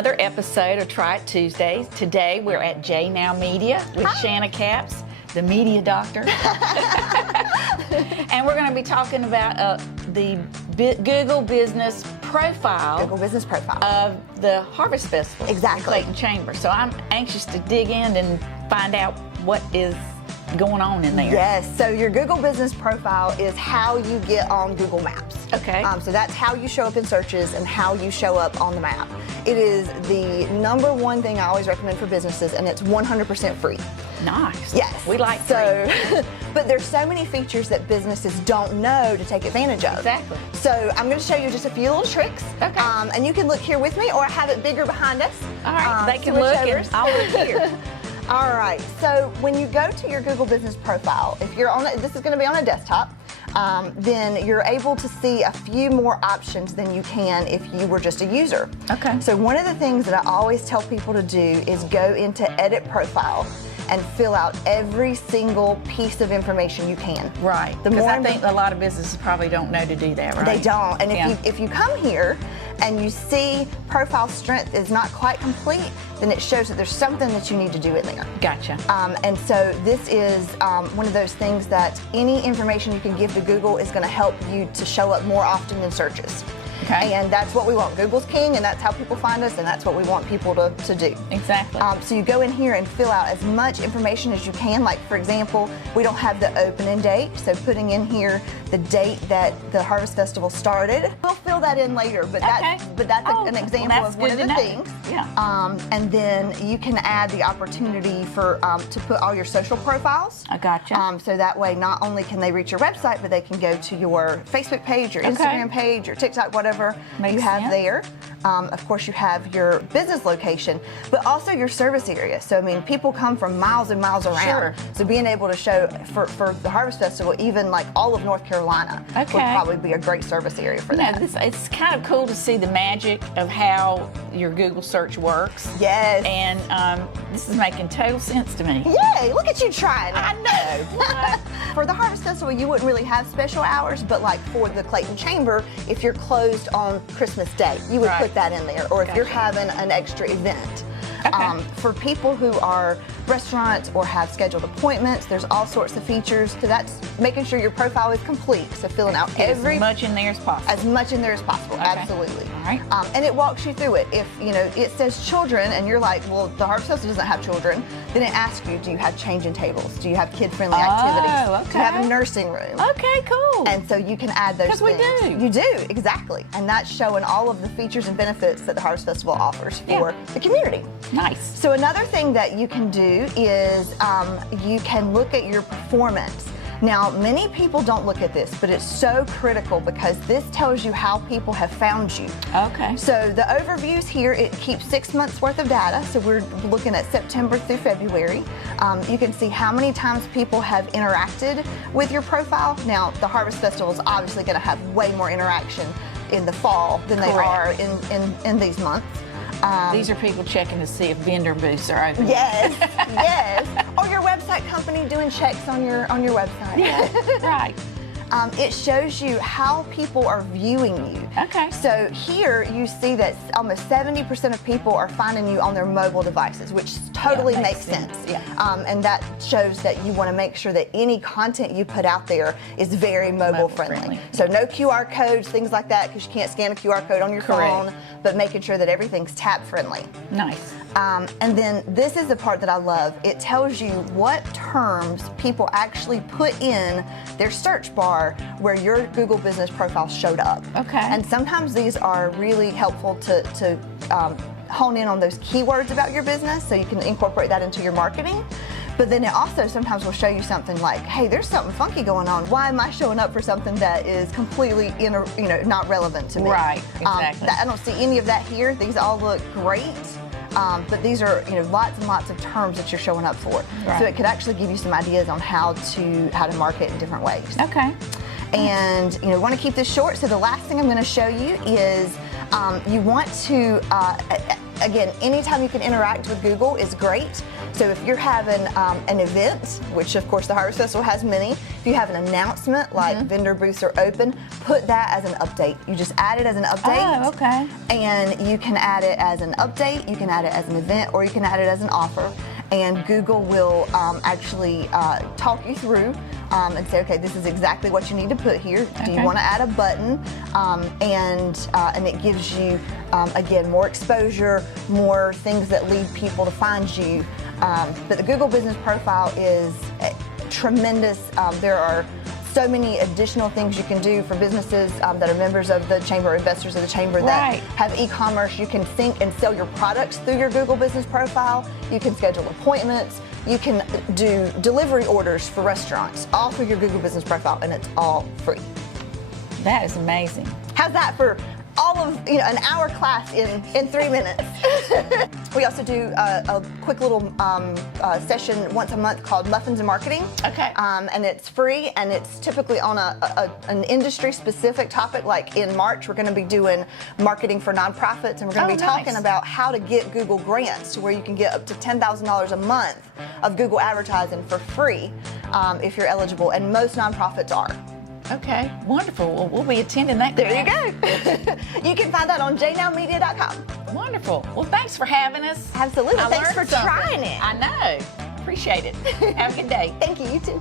another episode of Try It Tuesdays. Today we're at JNOW Media with Shanna Capps, the media doctor. And we're going to be talking about the Google Business Profile. Google Business Profile. Of the Harvest Festival. Exactly. In Clayton Chamber. So I'm anxious to dig in and find out what is going on in there. Yes, so your Google Business Profile is how you get on Google Maps. Okay. So that's how you show up in searches and how you show up on the map. It is the #1 thing I always recommend for businesses, and it's 100% free. Nice. Yes. We like so, but there's so many features that businesses don't know to take advantage of. Exactly. So I'm going to show you just a few little tricks. Okay. And you can look here with me, or have it bigger behind us. All right. They can look and I'll look here. All right, so when you go to your Google Business Profile, if you're on this is going to be on a desktop, then you're able to see a few more options than you can if you were just a user. Okay. So one of the things that I always tell people to do is go into Edit Profile and fill out every single piece of information you can. Right. Because I think a lot of businesses probably don't know to do that, right? They don't. And Yeah. if you come here and you see profile strength is not quite complete, then it shows that there's something that you need to do in there. Gotcha. And so this is one of those things that any information you can give to Google is going to help you to show up more often in searches. Okay. And that's what we want. Google's king, and that's how people find us, and that's what we want people to do. Exactly. So you go in here and fill out as much information as you can. Like, for example, we don't have the opening date, so putting in here the date that the Harvest Festival started. We'll fill that in later, but that's an example of one of the things. Yeah. And then you can add the opportunity for to put all your social profiles. I gotcha. So that way, not only can they reach your website, but they can go to your Facebook page, your Instagram page, your TikTok, whatever you have there. Of course, you have your business location, but also your service area. So, I mean, people come from miles and miles around. Sure. So being able to show for the Harvest Festival, even like all of North Carolina would probably be a great service area for that. It's kind of cool to see the magic of how your Google search works. Yes. And this is making total sense to me. Yay, look at you trying it. I know. What? For the Harvest Festival, you wouldn't really have special hours, but like for the Clayton Chamber, if you're closed on Christmas Day, you would put that in there, or if you're having an extra event. For people who are restaurants or have scheduled appointments, there's all sorts of features. So that's making sure your profile is complete. So filling out as much in there as possible. As much in there as possible, absolutely. All right. And it walks you through it. If it says children, and you're like, well, the Harvest Festival doesn't have children, then it asks you, do you have changing tables? Do you have kid-friendly activities? Do you have a nursing room? Okay, cool. And so you can add those things. Because we do. You do, exactly. And that's showing all of the features and benefits that the Harvest Festival offers for the community. Nice. So another thing that you can do is you can look at your performance. Now, many people don't look at this, but it's so critical because this tells you how people have found you. Okay. So the overviews here, it keeps 6 months worth of data. So we're looking at September through February. You can see how many times people have interacted with your profile. Now, the Harvest Festival is obviously going to have way more interaction in the fall than they are in these months. These are people checking to see if vendor booths are open. Yes, yes. Or your website company doing checks on your website. Yeah, right. It shows you how people are viewing you. Okay. So here you see that almost 70% of people are finding you on their mobile devices, which totally makes sense. Yeah. And that shows that you want to make sure that any content you put out there is very mobile friendly. So no QR codes, things like that, because you can't scan a QR code on your phone, but making sure that everything's tab friendly. Nice. And then this is the part that I love. It tells you what terms people actually put in their search bar where your Google Business Profile showed up. Okay. And sometimes these are really helpful to hone in on those keywords about your business, so you can incorporate that into your marketing. But then it also sometimes will show you something like, hey, there's something funky going on. Why am I showing up for something that is completely not relevant to me? Right, exactly. I don't see any of that here. These all look great. But these are lots and lots of terms that you're showing up for. Right. So it could actually give you some ideas on how to market in different ways. Okay. And want to keep this short. So the last thing I'm going to show you is you want to again, anytime you can interact with Google is great. So if you're having an event, which of course the Harvest Festival has many, if you have an announcement like vendor booths are open, put that as an update. You just add it as an update. Oh, okay. And you can add it as an update, you can add it as an event, or you can add it as an offer. And Google will actually talk you through and say, okay, this is exactly what you need to put here. Do you want to add a button? And it gives you, again, more exposure, more things that lead people to find you. But the Google Business Profile is tremendous. There are so many additional things you can do for businesses that are members of the Chamber, investors of the Chamber that have e-commerce. You can sync and sell your products through your Google Business Profile. You can schedule appointments. You can do delivery orders for restaurants, all through your Google Business Profile, and it's all free. That is amazing. How's that for all of an hour class in 3 minutes? We also do a quick little session once a month called Muffins and Marketing. Okay. And it's free, and it's typically on an industry-specific topic. Like in March, we're going to be doing marketing for nonprofits, and we're going to be talking about how to get Google grants to where you can get up to $10,000 a month of Google advertising for free if you're eligible, and most nonprofits are. Okay, wonderful. Well, we'll be attending that. There you go. You can find that on JNOWmedia.com. Wonderful. Well, thanks for having us. Absolutely. Thanks for learned something. trying it. I know. Appreciate it. Have a good day. Thank you. You too.